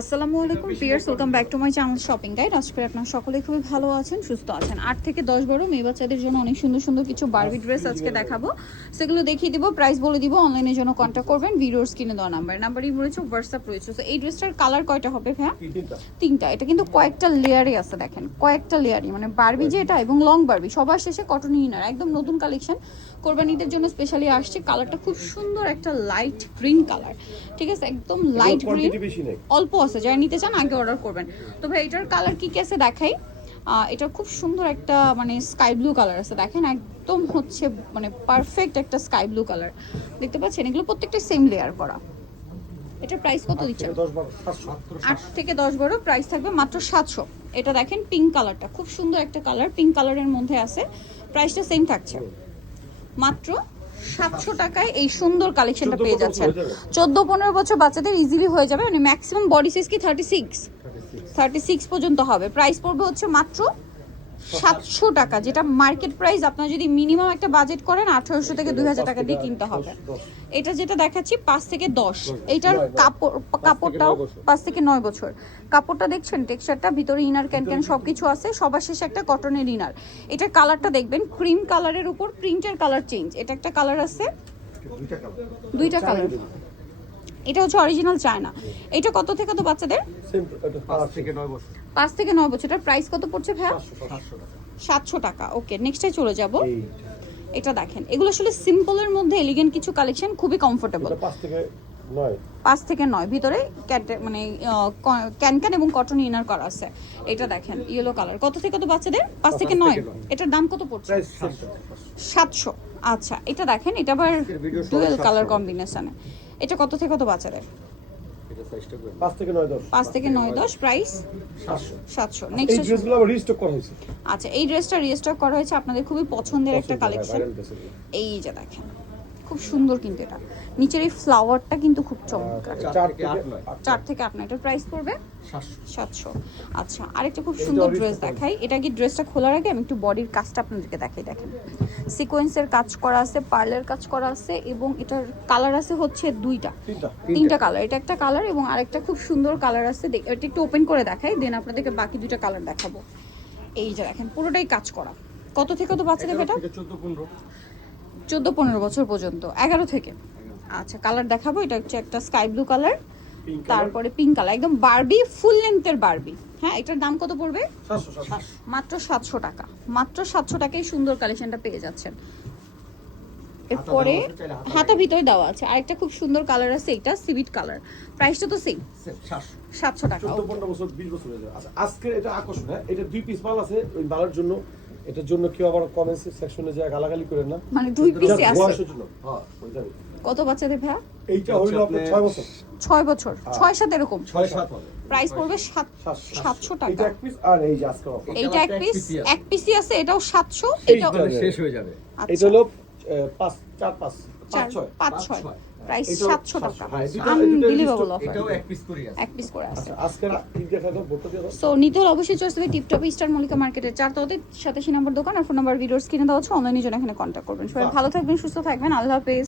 আসসালামু আলাইকুম viewers, welcome back to my channel shopping guide. আজকে আপনারা সকলেই খুবই ভালো আছেন, সুস্থ আছেন। 8 থেকে 10 বড় মেয়ে বাচ্চাদের জন্য অনেক সুন্দর সুন্দর কিছু বারবি ড্রেস আজকে দেখাবো, সেগুলো দেখিয়ে দিব, প্রাইস বলে দিব। অনলাইনের জন্য কন্ট্যাক্ট করবেন ভিডিওর স্ক্রিনে দেওয়া নাম্বারই রয়েছে, হোয়াটসঅ্যাপ রয়েছে। তো এই ড্রেসটার কালার কয়টা হবে ভাইয়া? তিনটা। এটা কিন্তু কয়েকটা লেয়ারে আছে, দেখেন কয়েকটা লেয়ারই, মানে বারবি যে এটা এবং লং বারবি সবার শেষে কটন ইনার, একদম নতুন কালেকশন, কোরবানিদের জন্য স্পেশালি আসছে। কালারটা খুব সুন্দর, একটা লাইট গ্রিন কালার, ঠিক আছে, একদম লাইট গ্রিন, অল্প আছে, যারা নিতে চান আগে অর্ডার করবেন। তো ভাই এটার কালার কি কি আছে দেখাই। এটা খুব সুন্দর একটা মানে স্কাই ব্লু কালার আছে, দেখেন একদম হচ্ছে মানে পারফেক্ট একটা স্কাই ব্লু কালার দেখতে পাচ্ছেন। এগুলো প্রত্যেকটা সেম লেয়ার করা। এটার প্রাইস কত দিচ্ছেন? 8 থেকে 10 বড়, প্রাইস থাকবে মাত্র 700। এটা দেখেন পিঙ্ক কালারটা খুব সুন্দর একটা কালার, পিঙ্ক কালারের মধ্যে আছে, প্রাইসটা সেম থাকছে মাত্র 700 টাকায়। এই সুন্দর কালেকশনটা পেয়ে যাচ্ছেন। 14-15 বছর বাচ্চাদের ইজিলি হয়ে যাবে, মানে ম্যাক্সিমাম বডি সাইজ কি 36 পর্যন্ত হবে। প্রাইস পড়বে হচ্ছে মাত্র 700 টাকা, যেটা মার্কেট প্রাইস আপনার যদি মিনিমাম একটা বাজেট করেন 1800 থেকে 2000 টাকা দিয়ে কিনতে হবে। এটা যেটা দেখাচ্ছি 5 থেকে 10, এইটার কাপড়টাও 5 থেকে 9 বছর। কাপড়টা দেখছেন, টেক্সচারটা, ভিতরে ইনার ক্যান সবকিছু আছে, সবার শেষে একটা কটনের ইনার। এটার কালারটা দেখবেন ক্রিম কালারের উপর প্রিন্টের কালার চেঞ্জ। এটা একটা কালার আছে, দুইটা কালার। এটা হচ্ছে অরিজিনাল চায়না। এটা কত থেকে কত বাচ্চাদের? 5 থেকে 9 বছর। এটার প্রাইস কত পড়ছে ভাইয়া? 700 টাকা। ওকে, নেক্সটে চলে যাব। এটা দেখেন, এগুলো আসলে সিম্পলের মধ্যে এলিগেন্ট কিছু কালেকশন, খুবই কমফোর্টেবল। 5 থেকে 9 ভিতরে মানে ক্যান এবং কটন ইনার করা আছে। এটা দেখেন ইয়েলো কালার, কত থেকে কত বাচ্চাদের? 5 থেকে 9। এটার দাম কত পড়ছে? 700। আচ্ছা, এটা দেখেন, এটা আবার ডুয়াল কালার কম্বিনেশনে। এটা কত থেকে কত বাচ্চাদের? 5 থেকে 9-10, প্রাইস 700। নেক্সট এই ড্রেসগুলো আবার রিস্টক করা হয়েছে। আচ্ছা, এই ড্রেসটা রিস্টক করা হয়েছে, আপনাদের খুবই পছন্দের একটা কালেকশন। এই যে দেখেন খুব সুন্দর, কিন্তু এটা নিচের এই ফ্লাওয়ারটা কিন্তু খুব চমৎকার। 4 থেকে 8। এটার প্রাইস পড়বে 700। আচ্ছা, আরেকটা খুব সুন্দর ড্রেস দেখাই। এটা কি ড্রেসটা খোলার আগে আমি একটু বডির কাজটা আপনাদেরকে দেখাই। দেখেন সিকোয়েন্সের কাজ করা আছে, পার্লের কাজ করা আছে, এবং এটার কালার আছে হচ্ছে তিনটা কালার। এটা একটা কালার এবং আরেকটা খুব সুন্দর কালার আছে। এটা একটু ওপেন করে দেখাই, দেন আপনাদেরকে বাকি দুইটা কালার দেখাবো। এই যে দেখেন পুরোটাই কাজ করা। কত থেকে কত বাচ্চাদের? এটা 14-15 বছর পর্যন্ত, 11 থেকে। আচ্ছা, কালার দেখাবো। এটা হচ্ছে একটা স্কাই ব্লু কালার, তারপরে পিঙ্ক কালার, একদম বারবি, ফুল লেন্থের বারবি। হ্যাঁ, এটার দাম কত পড়বে? মাত্র 700 টাকা। মাত্র 700 টাকায় সুন্দর কালেকশনটা পেয়ে যাচ্ছেন। এরপরে হাতা ভিতরে দেওয়া আছে আরেকটা খুব সুন্দর কালার আছে, এটা সিভিট কালার। প্রাইসটা তো সেম, 700 টাকা। 14-15 বছর 20 বছর হয়ে যাবে। আচ্ছা, আজকে এটা আকর্ষণ, হ্যাঁ, এটা 2 পিস মাল আছে। ওই মালের জন্য, এটার জন্য কেউ আবার কমেন্ট সেকশনে যায় গালাগালি করেন না, মানে 2 পিসই আছে। হ্যাঁ, ওই যাবে। কত বাচ্চাদের ভাই? এইটা হইলো আপনার 6 বছর। 6 বছর, 6-7 এরকম। 6-7 হবে। প্রাইস পড়বে 700 টাকা। এটা এক পিস, আর এই যে আজকে অফার, এইটা এক পিসই আছে, এটাও 700। এটা শেষ হয়ে যাবে। এটা হলো 5-6 প্রাইস 700 টাকা। Unbelievable offer. এটাও এক পিস করে আছে। এক পিস করে আছে। আজকে কি দেখাবো বলতে দিও। সো নিতে হলে অবশ্যই চয়েস হবে টিপটপ স্টার মল্লিকা মার্কেটের 4 তলাতে 87 নম্বর দোকান। আর ফোন নাম্বার ভিডিওর স্ক্রিনে দেওয়া আছে, অনলাইনে জন্য এখানে কন্ট্যাক্ট করবেন। সবাই ভালো থাকবেন, সুস্থ থাকবেন, আল্লাহ হাফেজ।